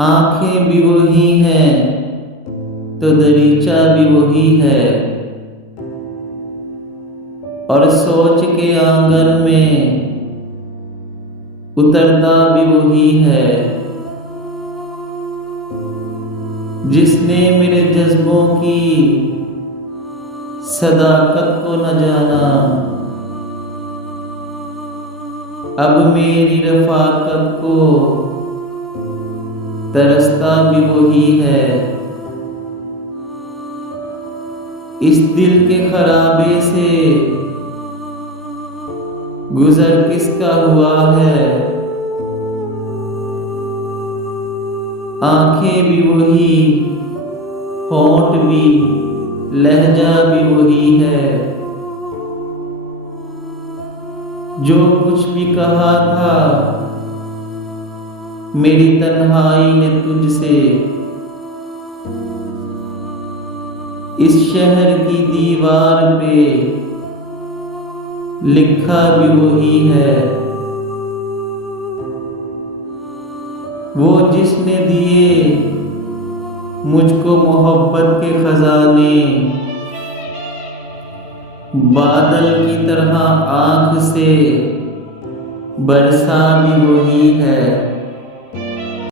आंखें भी वही हैं तो दरीचा भी वही है, और सोच के आंगन में उतरता भी वही है। जिसने मेरे जज्बों की सदाकत को न जाना, अब मेरी रफाकत को तरसता भी वही है। इस दिल के खराबे से गुजर किसका हुआ है, आंखें भी वही, होंठ भी, लहजा भी वही है। जो कुछ भी कहा था मेरी तन्हाई ने तुझसे, इस शहर की दीवार पे लिखा भी वही है। वो जिसने दिए मुझको मोहब्बत के खजाने, बादल की तरह आंख से बरसा भी वही है।